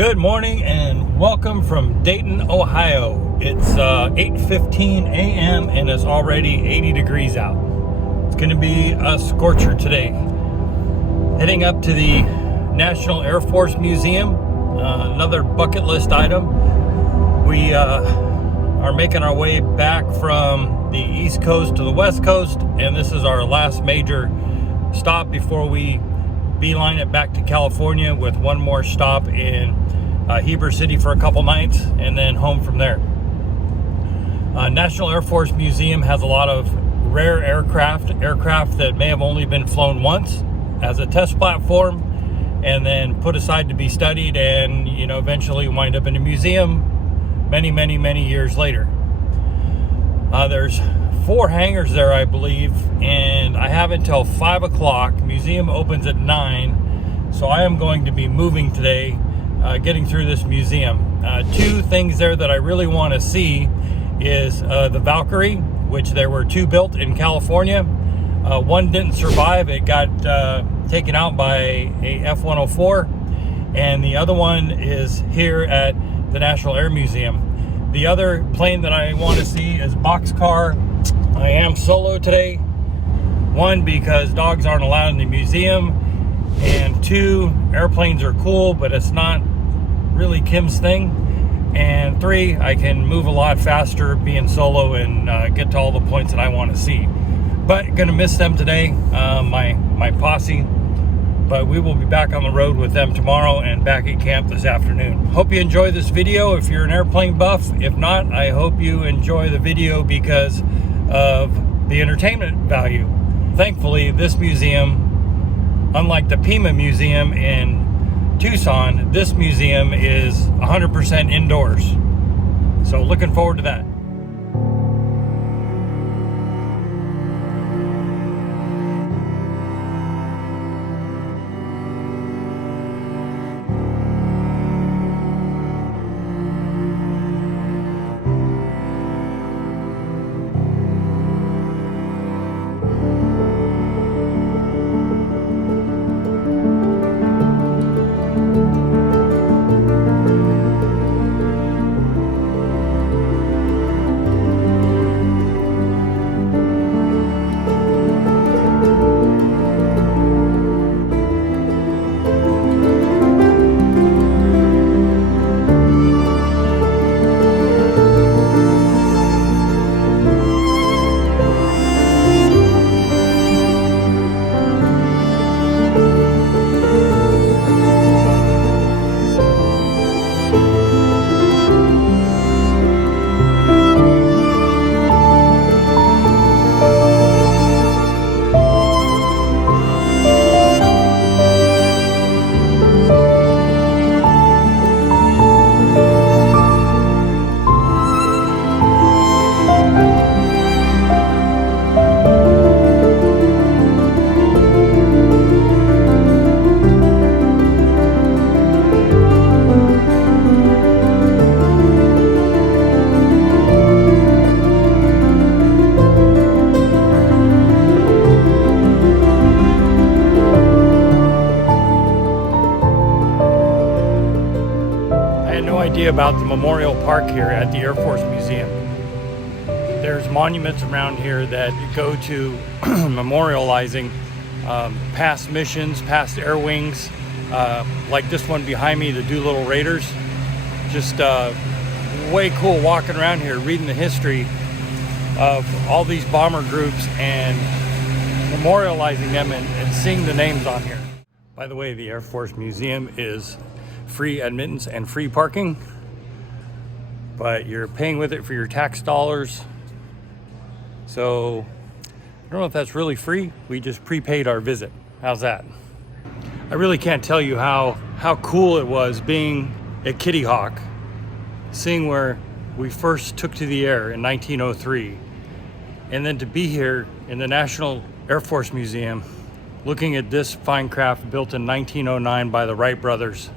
Good morning and welcome from Dayton, Ohio. It's 8:15 a.m. and it's already 80 degrees out. It's going to be a scorcher today. Heading up to the National Air Force Museum, another bucket list item. We are making our way back from the East Coast to the West Coast, and this is our last major stop before we beeline it back to California, with one more stop in Heber City for a couple nights and then home from there. National Air Force Museum has a lot of rare aircraft that may have only been flown once as a test platform and then put aside to be studied and eventually wind up in a museum many years later. There's 4 hangars there, I believe, and I have until 5 o'clock. Museum opens at 9, so I am going to be moving today, getting through this museum. 2 things there that I really want to see is the Valkyrie, which there were 2 built in California. One didn't survive. It got taken out by a F-104, and the other one is here at the National Air Museum. The other plane that I want to see is Boxcar. I am solo today. 1, because dogs aren't allowed in the museum, and 2, airplanes are cool, but it's not really Kim's thing, and 3, I can move a lot faster being solo and get to all the points that I want to see. But gonna miss them today, my posse, but we will be back on the road with them tomorrow and back at camp this afternoon. Hope you enjoy this video if you're an airplane buff. If not, I hope you enjoy the video because of the entertainment value. Thankfully, this museum, unlike the Pima Museum in Tucson, this museum is 100% indoors. So looking forward to that. About the Memorial Park here at the Air Force Museum. There's monuments around here that go to memorializing past missions, past air wings, like this one behind me, the Doolittle Raiders. Just way cool walking around here, reading the history of all these bomber groups and memorializing them and seeing the names on here. By the way, the Air Force Museum is free admittance and free parking, but you're paying with it for your tax dollars. So I don't know if that's really free. We just prepaid our visit. How's that? I really can't tell you how cool it was being at Kitty Hawk, seeing where we first took to the air in 1903, and then to be here in the National Air Force Museum looking at this fine craft built in 1909 by the Wright brothers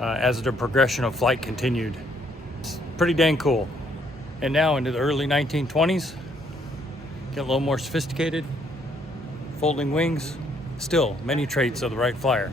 as the progression of flight continued. It's pretty dang cool. And now into the early 1920s, get a little more sophisticated, folding wings, still many traits of the Wright Flyer.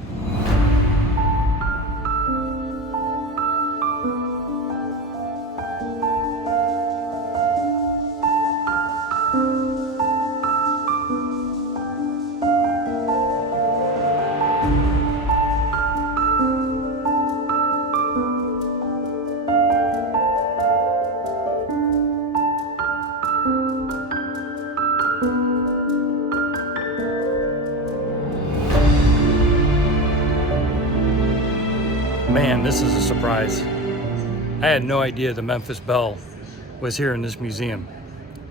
Man, this is a surprise. I had no idea the Memphis Bell was here in this museum.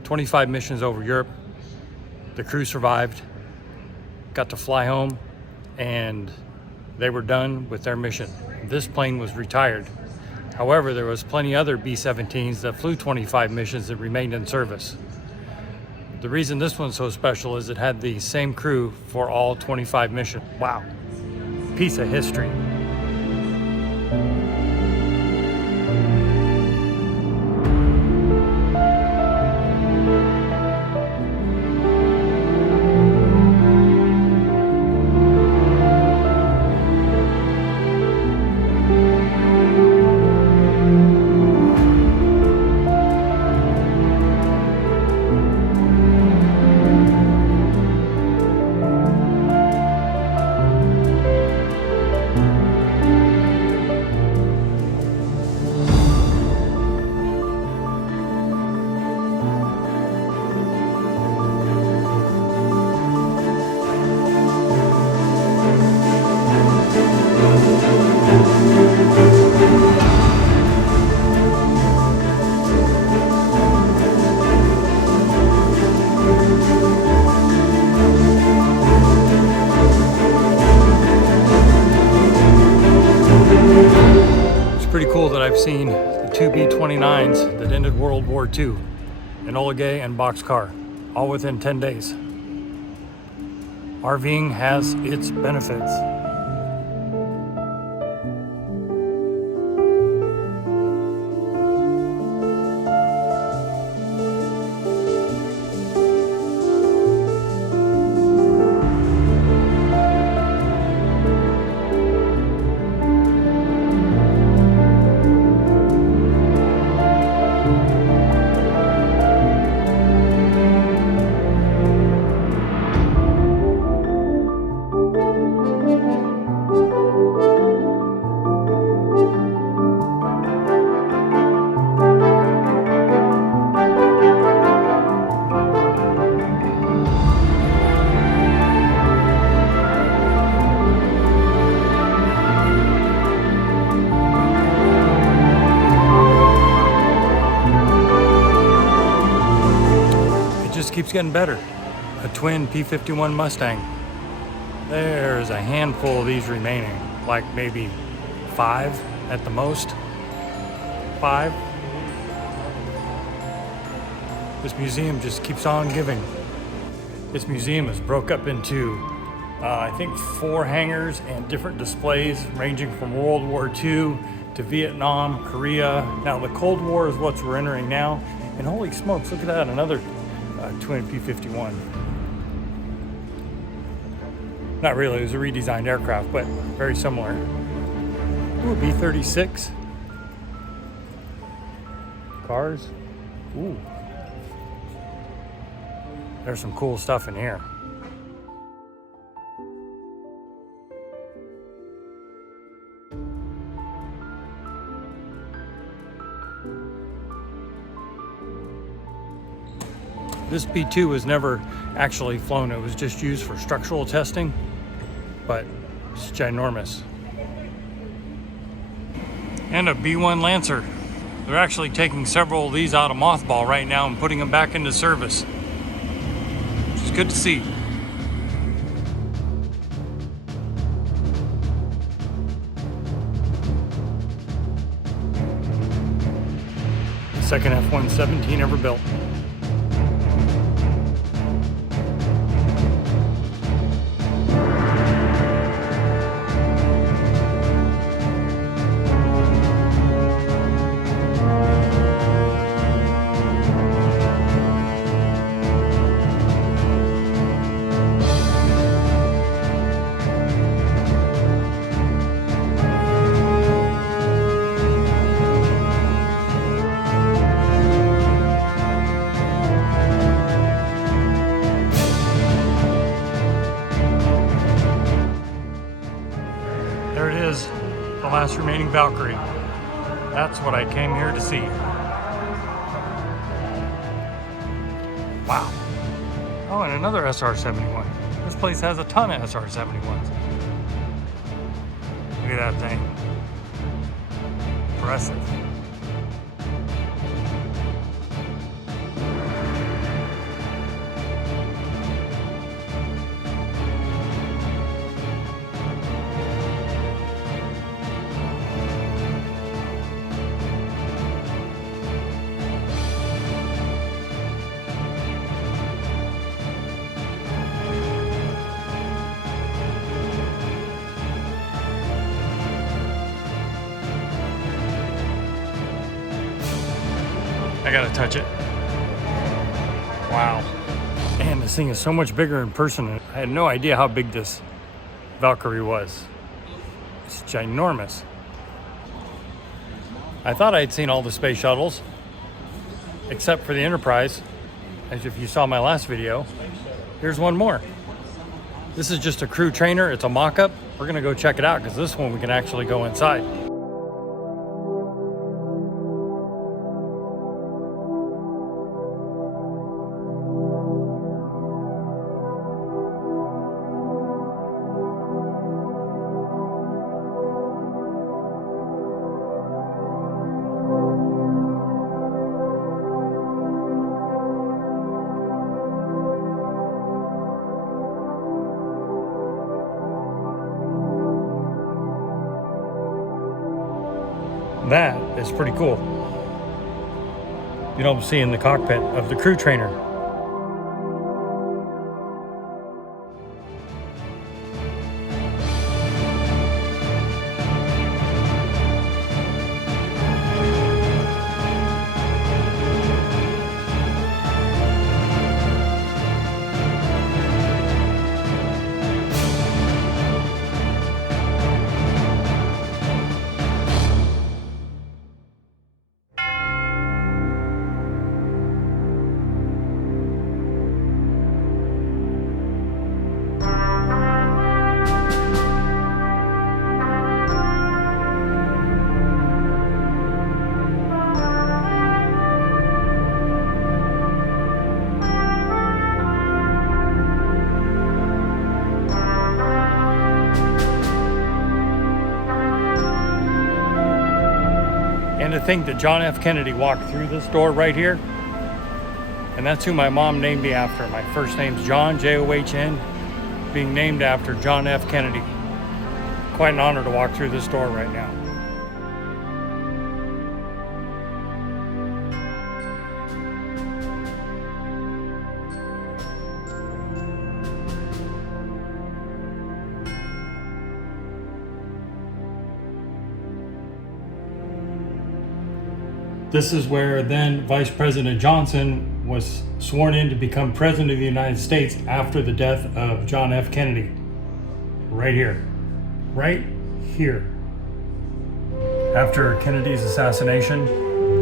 25 missions over Europe. The crew survived, got to fly home, and they were done with their mission. This plane was retired. However, there was plenty other B-17s that flew 25 missions that remained in service. The reason this one's so special is it had the same crew for all 25 missions. Wow, piece of history. Pretty cool that I've seen the two B-29s that ended World War II, Enola Gay and Boxcar, all within 10 days. RVing has its benefits. Keeps getting better. A twin P-51 Mustang. There's a handful of these remaining, like maybe 5 at the most. 5. This museum just keeps on giving. This museum is broke up into I think 4 hangars and different displays ranging from World War II to Vietnam, Korea. Now the Cold War is what we're entering now, and holy smokes, look at that, another twin P-51. Not really, it was a redesigned aircraft, but very similar. Ooh, B-36. Cars. Ooh. There's some cool stuff in here. This B-2 was never actually flown. It was just used for structural testing, but it's ginormous. And a B-1 Lancer. They're actually taking several of these out of mothball right now and putting them back into service, which is good to see. The second F-117 ever built. The last remaining Valkyrie. That's what I came here to see. Wow. Oh, and another SR-71. This place has a ton of SR-71s. Look at that thing. impressive. I gotta touch it. Wow. Man, this thing is so much bigger in person. I had no idea how big this Valkyrie was. It's ginormous. I thought I had seen all the space shuttles, except for the Enterprise. As if you saw my last video, here's one more. This is just a crew trainer. It's a mock-up. We're gonna go check it out because this one we can actually go inside. That is pretty cool. You don't see in the cockpit of the crew trainer. And to think that John F. Kennedy walked through this door right here, and that's who my mom named me after. My first name's John, J-O-H-N, being named after John F. Kennedy. Quite an honor to walk through this door right now. This is where then Vice President Johnson was sworn in to become President of the United States after the death of John F. Kennedy. Right here. Right here. After Kennedy's assassination,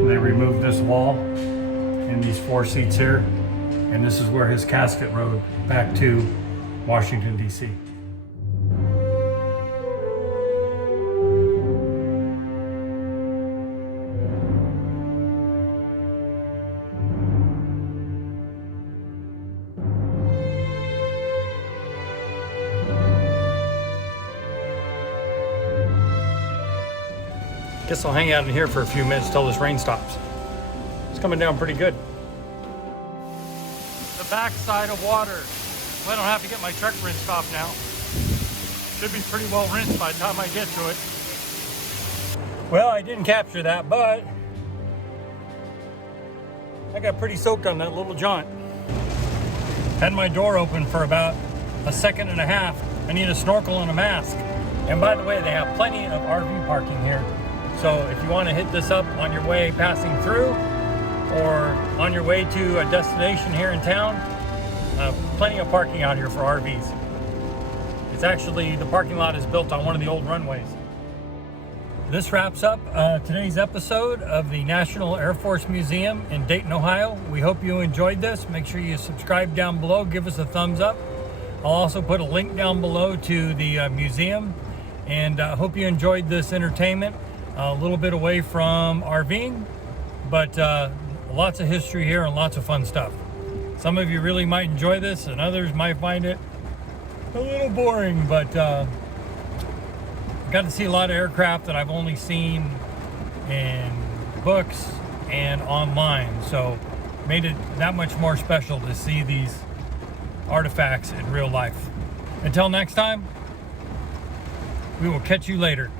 they removed this wall and these 4 seats here, and this is where his casket rode back to Washington, D.C. Guess I'll hang out in here for a few minutes till this rain stops. It's coming down pretty good. The backside of water. Well, I don't have to get my truck rinsed off now. Should be pretty well rinsed by the time I get to it. Well, I didn't capture that, but I got pretty soaked on that little jaunt. Had my door open for about a second and a half. I need a snorkel and a mask. And by the way, they have plenty of RV parking here. So if you want to hit this up on your way passing through or on your way to a destination here in town, plenty of parking out here for RVs. It's actually, the parking lot is built on one of the old runways. This wraps up today's episode of the National Air Force Museum in Dayton, Ohio. We hope you enjoyed this. Make sure you subscribe down below, give us a thumbs up. I'll also put a link down below to the museum, and hope you enjoyed this entertainment. A little bit away from RVing, but lots of history here and lots of fun stuff. Some of you really might enjoy this and others might find it a little boring, but I got to see a lot of aircraft that I've only seen in books and online. So made it that much more special to see these artifacts in real life. Until next time, we will catch you later.